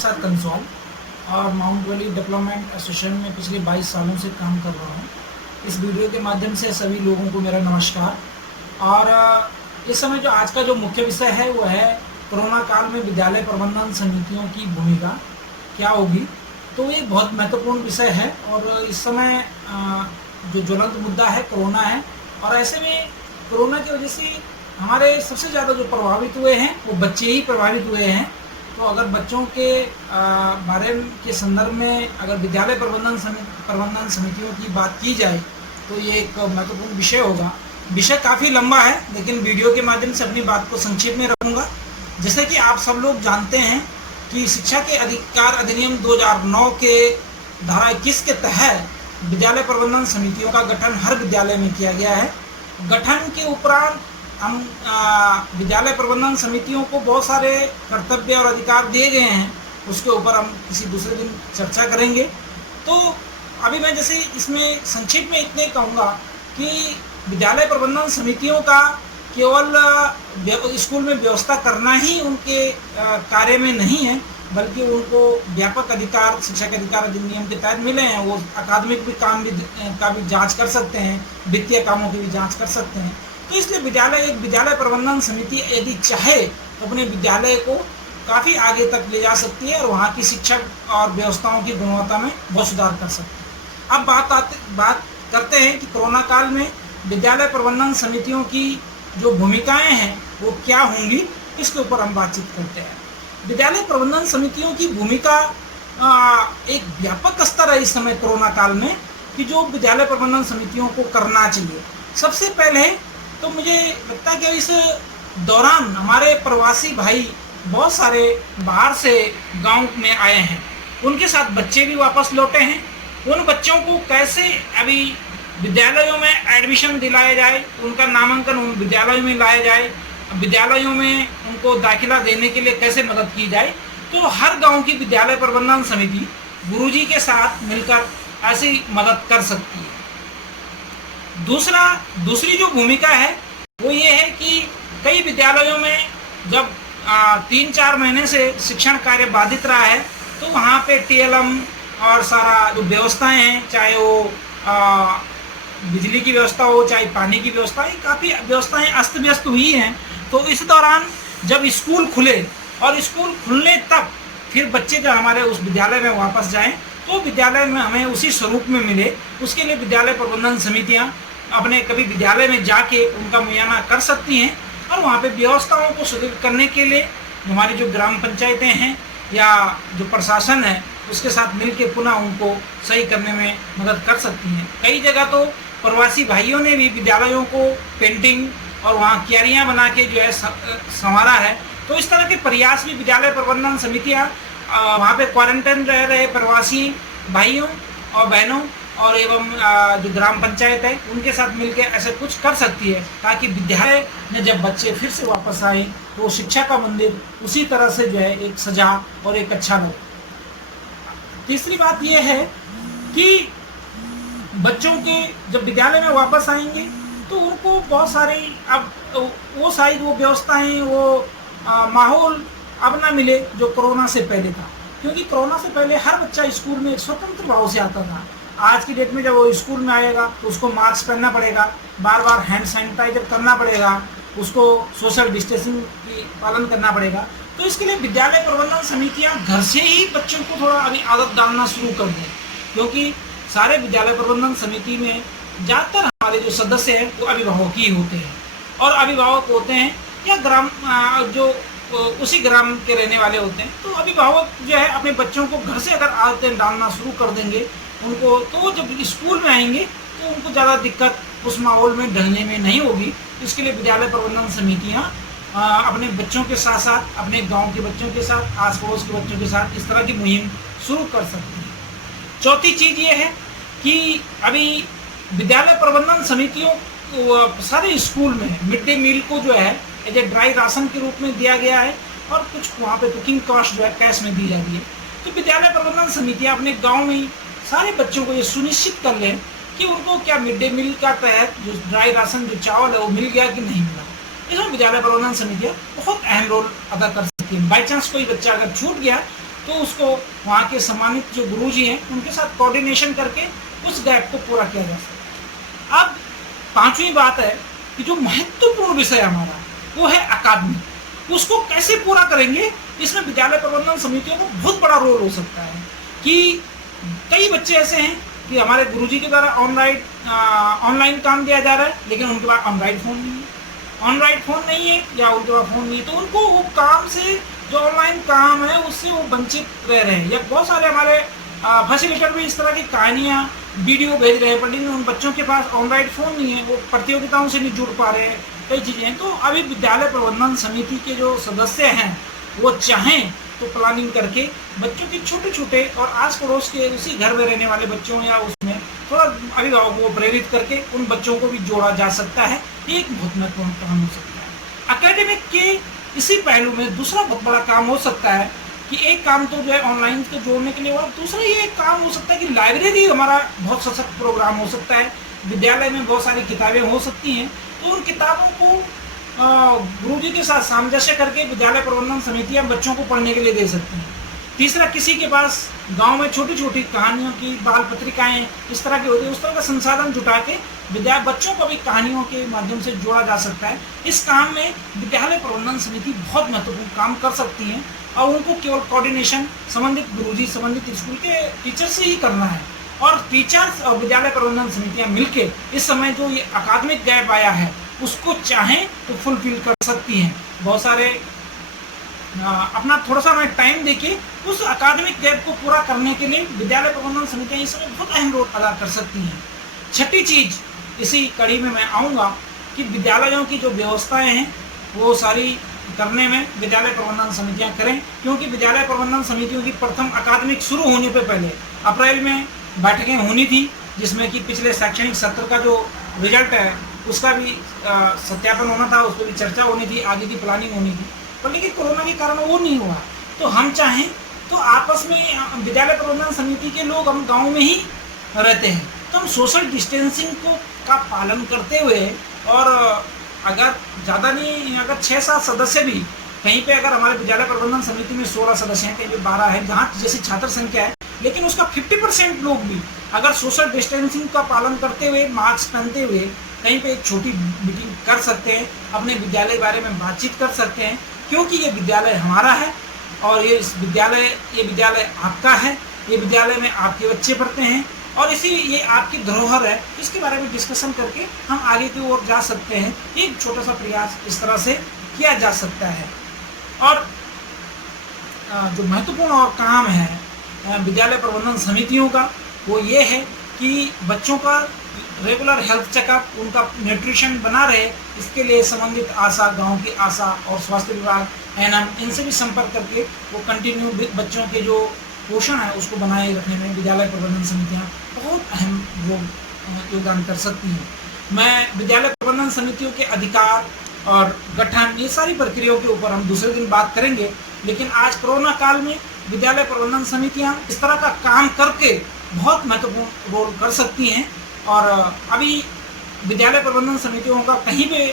प्रसाद कंसौल और mount valley development association में पिछले 22 सालों से काम कर रहा हूँ। इस वीडियो के माध्यम से सभी लोगों को मेरा नमस्कार। और इस समय जो आज का जो मुख्य विषय है वो है कोरोना काल में विद्यालय प्रबंधन समितियों की भूमिका क्या होगी। तो ये बहुत महत्वपूर्ण विषय है और इस समय जो ज्वलंत मुद्दा है कोरोना है, और ऐसे में कोरोना की वजह से हमारे सबसे ज़्यादा जो प्रभावित हुए हैं वो बच्चे ही प्रभावित हुए हैं। तो अगर बच्चों के बारे के संदर्भ में अगर विद्यालय प्रबंधन समितियों की बात की जाए तो ये एक महत्वपूर्ण विषय होगा। विषय काफ़ी लंबा है लेकिन वीडियो के माध्यम से अपनी बात को संक्षेप में रखूँगा। जैसे कि आप सब लोग जानते हैं कि शिक्षा के अधिकार अधिनियम 2009 के धारा 21 के तहत विद्यालय प्रबंधन समितियों का गठन हर विद्यालय में किया गया है। गठन के उपरांत हम विद्यालय प्रबंधन समितियों को बहुत सारे कर्तव्य और अधिकार दिए गए हैं, उसके ऊपर हम किसी दूसरे दिन चर्चा करेंगे। तो अभी मैं जैसे इसमें संक्षेप में इतने कहूँगा कि विद्यालय प्रबंधन समितियों का केवल स्कूल में व्यवस्था करना ही उनके कार्य में नहीं है, बल्कि उनको व्यापक अधिकार शिक्षा के अधिकार अधिनियम के तहत मिले हैं। वो अकादमिक भी काम का भी जांच कर सकते हैं, वित्तीय कामों की भी जांच कर सकते हैं। तो इसलिए विद्यालय प्रबंधन समिति यदि चाहे तो अपने विद्यालय को काफ़ी आगे तक ले जा सकती है और वहाँ की शिक्षा और व्यवस्थाओं की गुणवत्ता में बहुत सुधार कर सकती है। अब बात करते हैं कि कोरोना काल में विद्यालय प्रबंधन समितियों की जो भूमिकाएं हैं वो क्या होंगी, इसके ऊपर हम बातचीत करते हैं। विद्यालय प्रबंधन समितियों की भूमिका एक व्यापक स्तर है इस समय कोरोना काल में कि जो विद्यालय प्रबंधन समितियों को करना चाहिए। सबसे पहले तो मुझे लगता है कि इस दौरान हमारे प्रवासी भाई बहुत सारे बाहर से गांव में आए हैं, उनके साथ बच्चे भी वापस लौटे हैं। उन बच्चों को कैसे अभी विद्यालयों में एडमिशन दिलाया जाए, उनका नामांकन उन विद्यालयों में लाया जाए, विद्यालयों में उनको दाखिला देने के लिए कैसे मदद की जाए, तो हर गांव की विद्यालय प्रबंधन समिति गुरुजी के साथ मिलकर ऐसी मदद कर सकती है। दूसरी जो भूमिका है वो ये है कि कई विद्यालयों में जब 3-4 महीने से शिक्षण कार्य बाधित रहा है तो वहाँ पे TLM और सारा जो व्यवस्थाएं हैं, चाहे वो बिजली की व्यवस्था हो चाहे पानी की व्यवस्था, ये काफ़ी व्यवस्थाएं अस्त व्यस्त हुई हैं। तो इस दौरान जब स्कूल खुले और स्कूल खुलने तक फिर बच्चे जब हमारे उस विद्यालय में वापस जाएं तो विद्यालय में हमें उसी स्वरूप में मिले, उसके लिए विद्यालय प्रबंधन समितियां अपने कभी विद्यालय में जाके उनका मुआयना कर सकती हैं और वहाँ पे व्यवस्थाओं को सुदृढ़ करने के लिए हमारी जो ग्राम पंचायतें हैं या जो प्रशासन है उसके साथ मिलकर पुनः उनको सही करने में मदद कर सकती हैं। कई जगह तो प्रवासी भाइयों ने भी विद्यालयों को पेंटिंग और वहाँ क्यारियाँ बना के जो है संवारा है। तो इस तरह के प्रयास भी विद्यालय प्रबंधन समितियाँ वहाँ पे क्वारंटाइन रह रहे प्रवासी भाइयों और बहनों और एवं जो ग्राम पंचायत है उनके साथ मिलकर ऐसे कुछ कर सकती है, ताकि विद्यालय में जब बच्चे फिर से वापस आए तो शिक्षा का मंदिर उसी तरह से जो है एक सजा और एक अच्छा लगे। तीसरी बात यह है कि बच्चों के जब विद्यालय में वापस आएंगे तो उनको बहुत सारी अब वो शायद वो व्यवस्थाएं वो माहौल अब ना मिले जो कोरोना से पहले था, क्योंकि कोरोना से पहले हर बच्चा स्कूल में एक स्वतंत्र भाव से आता था। आज की डेट में जब वो स्कूल में आएगा तो उसको मास्क पहनना पड़ेगा, बार बार हैंड सैनिटाइजर करना पड़ेगा, उसको सोशल डिस्टेंसिंग की पालन करना पड़ेगा। तो इसके लिए विद्यालय प्रबंधन समितियां घर से ही बच्चों को थोड़ा अभी आदत डालना शुरू कर दें, क्योंकि सारे विद्यालय प्रबंधन समिति में ज़्यादातर हमारे जो सदस्य हैं वो अभिभावक ही होते हैं और अभिभावक होते हैं या ग्राम जो उसी ग्राम के रहने वाले होते हैं। तो अभिभावक जो है अपने बच्चों को घर से अगर आदतें डालना शुरू कर देंगे उनको, तो जब स्कूल में आएंगे तो उनको ज़्यादा दिक्कत उस माहौल में ढलने में नहीं होगी। इसके लिए विद्यालय प्रबंधन समितियाँ अपने बच्चों के साथ साथ अपने गांव के बच्चों के साथ आस पड़ोस के बच्चों के साथ इस तरह की मुहिम शुरू कर सकती हैं। चौथी चीज़ ये है कि अभी विद्यालय प्रबंधन समितियों सारे स्कूल में मिड डे मील को जो है एज ए ड्राई राशन के रूप में दिया गया है और कुछ वहाँ पे कुकिंग कॉस्ट जो है कैश में दी जा रही है। तो विद्यालय प्रबंधन समितियाँ अपने गांव में सारे बच्चों को ये सुनिश्चित कर लें कि उनको क्या मिड डे मील का तहत जो ड्राई राशन जो चावल है वो मिल गया कि नहीं मिला। इसमें विद्यालय प्रबंधन समितियाँ बहुत अहम रोल अदा कर सकती है। बाई चांस कोई बच्चा अगर छूट गया तो उसको वहाँ के सम्मानित जो गुरुजी हैं उनके साथ कोऑर्डिनेशन करके उस गैप को पूरा किया जा सकता है। अब पांचवी बात है कि जो महत्वपूर्ण विषय हमारा वो है अकादमी, उसको कैसे पूरा करेंगे, इसमें विद्यालय प्रबंधन समितियों को बहुत बड़ा रोल हो सकता है। कि कई बच्चे ऐसे हैं कि हमारे गुरुजी के द्वारा ऑनलाइन काम दिया जा रहा है, लेकिन उनके पास ऑनलाइन फ़ोन नहीं है या उनके पास फ़ोन नहीं है, तो उनको वो काम से, जो ऑनलाइन काम है उससे वो वंचित रह रहे हैं। या बहुत सारे हमारे फैसिलिटेटर भी इस तरह की कहानियाँ वीडियो भेज रहे हैं, पर लेकिन उन बच्चों के पास ऑनलाइन फ़ोन नहीं है, वो प्रतियोगिताओं से नहीं जुड़ पा रहे हैं, कई चीज़ें हैं। तो अभी विद्यालय प्रबंधन समिति के जो सदस्य हैं वो चाहें तो प्लानिंग करके बच्चों के छोटे छोटे और आस पड़ोस के उसी घर में रहने वाले बच्चों या उसमें थोड़ा अभिभावकों को प्रेरित करके उन बच्चों को भी जोड़ा जा सकता है। एक बहुत महत्वपूर्ण काम हो सकता है। एकेडमिक के इसी पहलू में दूसरा बहुत बड़ा काम हो सकता है कि एक काम तो जो है ऑनलाइन को जोड़ने के लिए, और दूसरा ये एक काम हो सकता है कि लाइब्रेरी हमारा बहुत सशक्त प्रोग्राम हो सकता है। विद्यालय में बहुत सारी किताबें हो सकती हैं, तो उन किताबों को गुरुजी के साथ सामंजस्य करके विद्यालय प्रबंधन समितियां बच्चों को पढ़ने के लिए दे सकती हैं। तीसरा, किसी के पास गांव में छोटी छोटी कहानियों की बाल पत्रिकाएं इस तरह की होती है, उस तरह का संसाधन जुटा के बच्चों को भी कहानियों के माध्यम से जोड़ा जा सकता है। इस काम में विद्यालय प्रबंधन समिति बहुत महत्वपूर्ण काम कर सकती है और उनको केवल कोऑर्डिनेशन संबंधित गुरुजी, संबंधित स्कूल के टीचर से ही करना है। और टीचर्स और विद्यालय प्रबंधन समितियां मिलकर इस समय जो ये अकादमिक गैप आया है उसको चाहें तो फुलफिल कर सकती हैं। बहुत सारे अपना थोड़ा सा टाइम देके उस अकादमिक गैप को पूरा करने के लिए विद्यालय प्रबंधन समितियां इस समय बहुत अहम रोल अदा कर सकती हैं। छठी चीज इसी कड़ी में मैं आऊँगा कि विद्यालयों की जो व्यवस्थाएं हैं वो सारी करने में विद्यालय प्रबंधन समितियां करें, क्योंकि विद्यालय प्रबंधन समितियों की प्रथम अकादमिक शुरू होने पे पहले अप्रैल में बैठकें होनी थी, जिसमें कि पिछले शैक्षणिक सत्र का जो रिजल्ट है उसका भी सत्यापन होना था, उस पर भी चर्चा होनी थी, आगे की प्लानिंग होनी थी, पर लेकिन कोरोना के कारण वो नहीं हुआ। तो हम चाहें तो आपस में विद्यालय प्रबंधन समिति के लोग हम गांव में ही रहते हैं, तो हम सोशल डिस्टेंसिंग का पालन करते हुए, और अगर ज़्यादा नहीं, अगर 6-7 सदस्य भी कहीं पे, अगर हमारे विद्यालय प्रबंधन समिति में 16 सदस्य हैं, कहीं पे 12 है, जहाँ जैसी छात्र संख्या है, लेकिन उसका 50% लोग भी अगर सोशल डिस्टेंसिंग का पालन करते हुए, मास्क पहनते हुए कहीं पे एक छोटी मीटिंग कर सकते हैं, अपने विद्यालय के बारे में बातचीत कर सकते हैं, क्योंकि ये विद्यालय हमारा है और ये विद्यालय आपका है, ये विद्यालय में आपके बच्चे पढ़ते हैं और ये आपकी धरोहर है। इसके बारे में डिस्कशन करके हम आगे की ओर जा सकते हैं। एक छोटा सा प्रयास इस तरह से किया जा सकता है। और जो महत्वपूर्ण और काम है विद्यालय प्रबंधन समितियों का, वो ये है कि बच्चों का रेगुलर हेल्थ चेकअप, उनका न्यूट्रिशन बना रहे, इसके लिए संबंधित आशा, गांव की आशा और स्वास्थ्य विभाग, एनएम, इनसे भी संपर्क करके वो कंटिन्यू बच्चों के जो पोषण है उसको बनाए रखने में विद्यालय प्रबंधन समितियां बहुत अहम योगदान कर सकती हैं। मैं विद्यालय प्रबंधन समितियों के अधिकार और गठन, ये सारी प्रक्रियाओं के ऊपर हम दूसरे दिन बात करेंगे, लेकिन आज कोरोना काल में विद्यालय प्रबंधन समितियां इस तरह का काम करके बहुत महत्वपूर्ण रोल कर सकती हैं। और अभी विद्यालय प्रबंधन समितियों का कहीं पे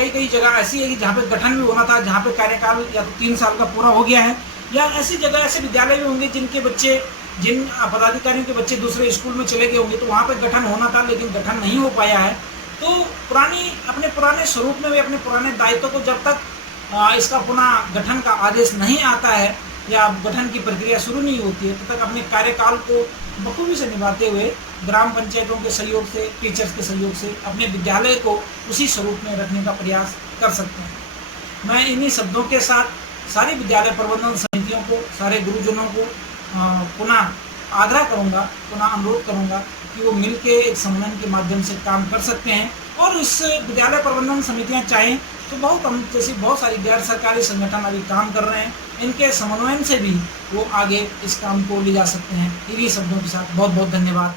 कई जगह ऐसी है कि जहाँ पे गठन भी होना था, जहाँ पे कार्यकाल या तो 3 साल का पूरा हो गया है, या ऐसी जगह ऐसे विद्यालय भी होंगे जिन पदाधिकारियों के बच्चे दूसरे स्कूल में चले गए होंगे, तो वहाँ पे गठन होना था लेकिन गठन नहीं हो पाया है। तो अपने पुराने स्वरूप में भी, अपने पुराने दायित्व को जब तक इसका पुनः गठन का आदेश नहीं आता है या गठन की प्रक्रिया शुरू नहीं होती है, तब तक अपने कार्यकाल को बखूबी से निभाते हुए ग्राम पंचायतों के सहयोग से, टीचर्स के सहयोग से अपने विद्यालय को उसी स्वरूप में रखने का प्रयास कर सकते हैं। मैं इन्हीं शब्दों के साथ सारी विद्यालय प्रबंधन समितियों को, सारे गुरुजनों को पुनः आग्रह करूंगा, पुनः अनुरोध करूंगा कि वो मिलके एक सम्मेलन के माध्यम से काम कर सकते हैं। और इस विद्यालय प्रबंधन समितियां चाहें तो बहुत सारी गैर सरकारी संगठन अभी काम कर रहे हैं, इनके समन्वयन से भी वो आगे इस काम को ले जा सकते हैं। इन्हीं शब्दों के साथ बहुत बहुत धन्यवाद।